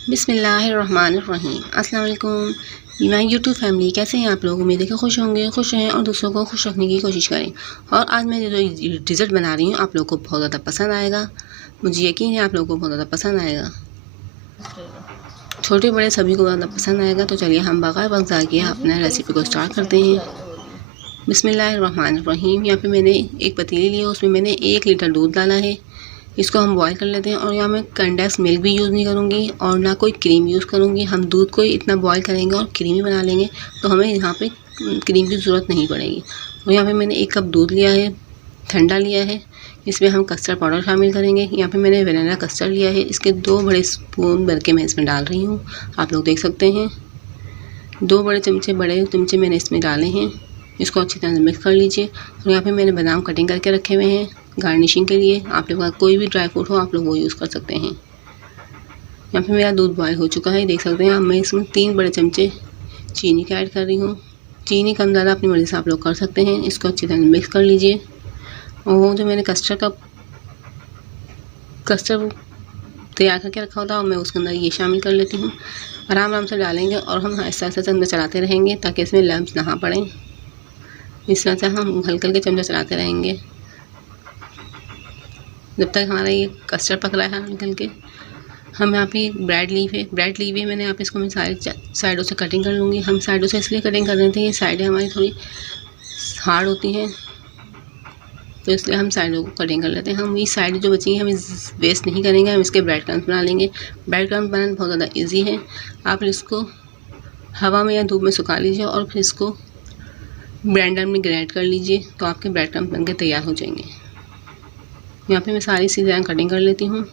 बिस्मिल्लाहिर्रहमानिर्रहीम। अस्सलाम वालेकुम माय यूट्यूब फैमिली, कैसे हैं आप लोग। उम्मीद है कि खुश होंगे, खुश रहें और दूसरों को खुश रखने की कोशिश करें। और आज मैं जो डिज़र्ट बना रही हूँ आप लोग को बहुत ज़्यादा पसंद आएगा। मुझे यकीन है आप लोगों को बहुत ज़्यादा पसंद आएगा, छोटे बड़े सभी को ज़्यादा पसंद आएगा। तो चलिए हम बग़ैर वक्त ज़ाय किए अपना रेसिपी को स्टार्ट करते हैं। बिस्मिल्लाहिर्रहमानिर्रहीम। यहाँ पे मैंने एक पतीली ली है, उसमें मैंने 1 लीटर दूध डाला है। इसको हम बॉईल कर लेते हैं। और यहाँ मैं कंडेंस मिल्क भी यूज़ नहीं करूँगी और ना कोई क्रीम यूज़ करूँगी। हम दूध को इतना बॉईल करेंगे और क्रीमी बना लेंगे तो हमें यहाँ पे क्रीम की ज़रूरत नहीं पड़ेगी। और यहाँ पे मैंने 1 कप दूध लिया है, ठंडा लिया है। इसमें हम कस्टर्ड पाउडर शामिल करेंगे। यहाँ पे मैंने वनीला कस्टर्ड लिया है, इसके 2 बड़े स्पून भर के मैं इसमें डाल रही हूँ। आप लोग देख सकते हैं 2 बड़े चमचे मैंने इसमें डाले हैं। इसको अच्छी तरह से मिक्स कर लीजिए। और यहाँ पे मैंने बादाम कटिंग करके रखे हुए हैं गार्निशिंग के लिए। आप लोगों का कोई भी ड्राई फ्रूट हो आप लोग वो यूज़ कर सकते हैं। यहाँ पे मेरा दूध बॉयल हो चुका है, देख सकते हैं। अब मैं इसमें 3 बड़े चमचे चीनी का ऐड कर रही हूँ। चीनी कम ज़्यादा अपनी मर्ज़ी से आप लोग कर सकते हैं। इसको अच्छी तरह मिक्स कर लीजिए। और वो जो मैंने कस्टर्ड तैयार करके रखा होता है मैं उसके अंदर ये शामिल कर लेती हूँ। आराम से डालेंगे और हम आहिस्ता आहिस्ता से अंदर चलाते रहेंगे ताकि इसमें लम्स ना पड़ें। इस तरह से हम हल्के चमचा चलाते रहेंगे जब तक हमारा ये कस्टर्ड पक रहा है निकल के। हम यहाँ पे ब्रेड ली है मैंने यहाँ पे। इसको मैं सारी साइडों से कटिंग कर लूँगी। हम साइडों से इसलिए कटिंग कर रहे थे, ये साइडें हमारी थोड़ी हार्ड होती हैं तो इसलिए हम साइडों को कटिंग कर लेते हैं। हम ये साइड जो बची है हम वेस्ट नहीं करेंगे, हम इसके ब्रेड क्रम्स बना लेंगे। ब्रेड क्रम्स बनाना बहुत ज़्यादा ईजी है। आप इसको हवा में या धूप में सुखा लीजिए और फिर इसको ब्लेंडर में ग्राइंड कर लीजिए तो आपके ब्रेड क्रम्स बनके तैयार हो जाएंगे। यहाँ पे मैं सारी चीज़ें कटिंग कर लेती हूँ।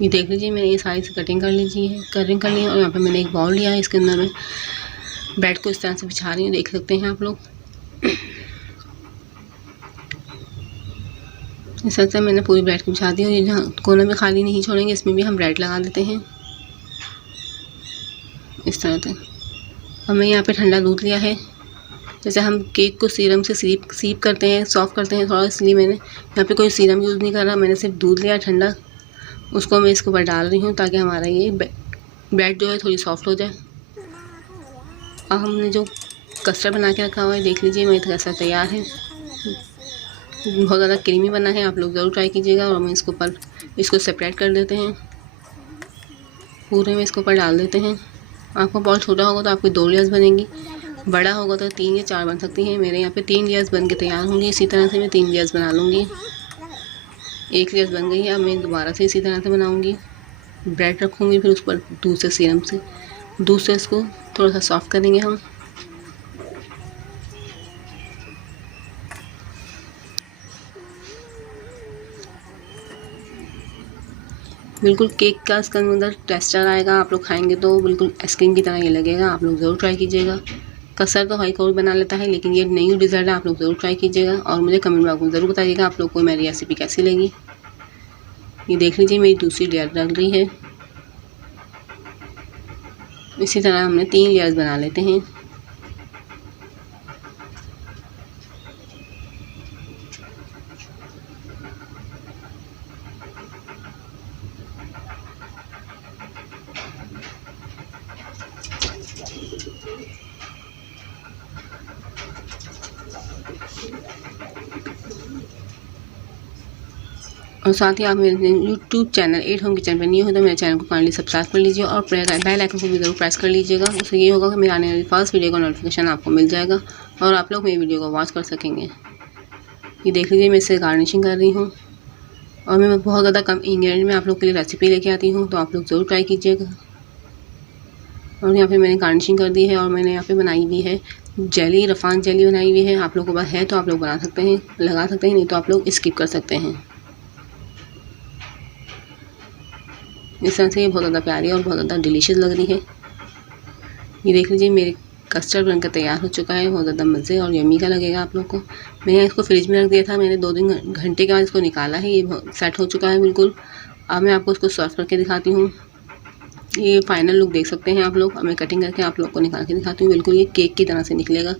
ये देख लीजिए मैंने ये सारी से कटिंग कर ली है। और यहाँ पे मैंने एक बाउल लिया है, इसके अंदर मैं ब्रेड को इस तरह से बिछा रही हूँ, देख सकते हैं आप लोग। इस तरह से मैंने पूरी ब्रेड को बिछा दी और ये जहाँ कोना में खाली नहीं छोड़ेंगे, इसमें भी हम ब्रेड लगा देते हैं इस तरह से। हमें यहाँ पे ठंडा दूध लिया है, जैसे हम केक को सीरम से सीप करते हैं, सॉफ्ट करते हैं थोड़ा, इसलिए मैंने यहाँ पे कोई सीरम यूज़ नहीं कर रहा। मैंने सिर्फ दूध लिया ठंडा, उसको मैं इसके ऊपर डाल रही हूँ ताकि हमारा ये ब्रेड जो है थोड़ी सॉफ्ट हो जाए। अब हमने जो कस्टर्ड बना के रखा हुआ है देख लीजिए मेरा कस्टर्ड तैयार है। बहुत ज़्यादा क्रीमी बना है, आप लोग ज़रूर ट्राई कीजिएगा। और हम इसको सेपरेट कर देते हैं, पूरे में इसके ऊपर डाल देते हैं। आपका बहुत छोटा होगा तो आपकी 2 लेयर्स बनेंगी, बड़ा होगा तो 3 या 4 बन सकती हैं। मेरे यहाँ पे 3 लेयर्स बन के तैयार होंगी। इसी तरह से मैं 3 लेयर्स बना लूँगी। 1 लेयर्स बन गई है, अब मैं दोबारा से इसी तरह से बनाऊँगी। ब्रेड रखूँगी, फिर उस पर दूध से इसको थोड़ा सा सॉफ्ट करेंगे हम। बिल्कुल केक का इसके अंदर टेक्सचर आएगा, आप लोग खाएंगे तो बिल्कुल आइसक्रीम की तरह ये लगेगा। आप लोग ज़रूर ट्राई कीजिएगा। कस्टर्ड तो हर कोई बना लेता है, लेकिन ये नई डिज़र्ट है, आप लोग ज़रूर ट्राई कीजिएगा। और मुझे कमेंट बॉक्स में ज़रूर बताइएगा आप लोग को मेरी रेसिपी कैसी लगी। ये देख लीजिए मेरी दूसरी लेयर लग रही है। इसी तरह हमने 3 लेयर्स बना लेते हैं। और साथ ही आप मेरे YouTube channel at home kitchen पर नहीं हो तो मेरे चैनल को काइंडली सब्सक्राइब कर लीजिए और बेल आइकन को भी ज़रूर प्रेस कर लीजिएगा। उससे ये होगा कि मेरे आने वाली फर्स्ट वीडियो का नोटिफिकेशन आपको मिल जाएगा और आप लोग मेरी वीडियो को वॉच कर सकेंगे। ये देख लीजिए मैं इससे गार्निशिंग कर रही हूँ और मैं बहुत ज़्यादा कम इंग्रेडिएंट में आप लोग के लिए रेसिपी लेके आती हूँ, तो आप लोग ज़रूर ट्राई कीजिएगा। और यहाँ पे मैंने गार्निशिंग कर दी है और मैंने यहाँ पे बनाई हुई है जेली, रफान जेली बनाई हुई है। आप लोगों के पास है तो आप लोग बना सकते हैं, लगा सकते हैं, नहीं तो आप लोग स्किप कर सकते हैं। इस तरह से ये बहुत ज़्यादा प्यारी और बहुत ज़्यादा डिलीशियस लग रही है। ये देख लीजिए मेरे कस्टर्ड बनकर तैयार हो चुका है, बहुत ज़्यादा मज़े और यम्मी का लगेगा आप लोग को। मैंने इसको फ्रिज में रख दिया था, मैंने 2-3 घंटे के बाद इसको निकाला है। ये सेट हो चुका है बिल्कुल। अब मैं आपको इसको सर्व करके दिखाती हूँ। ये फाइनल लुक देख सकते हैं आप लोग। अब मैं कटिंग करके आप लोग को निकाल के दिखाती हूँ। बिल्कुल ये केक की तरह से निकलेगा,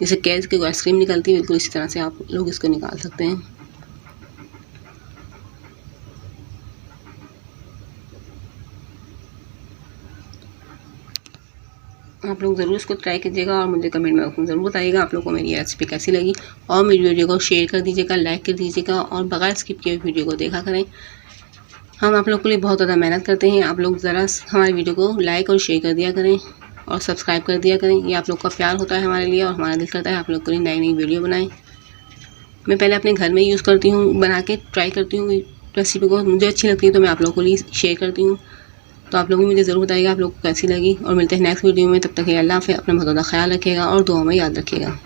जैसे केक की आइसक्रीम निकलती है, बिल्कुल इसी तरह से आप लोग इसको निकाल सकते हैं। आप लोग ज़रूर इसको ट्राई कीजिएगा और मुझे कमेंट में ज़रूर बताइएगा आप लोगों को मेरी रेसिपी कैसी लगी। और मेरी वीडियो को शेयर कर दीजिएगा, लाइक कर दीजिएगा और बगैर स्किप किए वीडियो को देखा करें। हम आप लोग के लिए बहुत ज़्यादा मेहनत करते हैं, आप लोग ज़रा हमारी वीडियो को लाइक और शेयर कर दिया करें और सब्सक्राइब कर दिया करें। ये आप लोग का प्यार होता है हमारे लिए और हमारा दिल करता है आप लोग के लिए नई नई वीडियो बनाएं। मैं पहले अपने घर में यूज़ करती हूँ, बना के ट्राई करती हूँ रेसिपी को, मुझे अच्छी लगती है तो मैं आप लोगों को लिए शेयर करती हूँ। तो आप लोग भी मुझे ज़रूर बताइएगा आप लोग को कैसी लगी। और मिलते हैं नेक्स्ट वीडियो में, तब तक के लिए अल्लाह हाफ़िज़। अपना बहुत ज़्यादा ख्याल रखिएगा और दुआ में याद रखिएगा।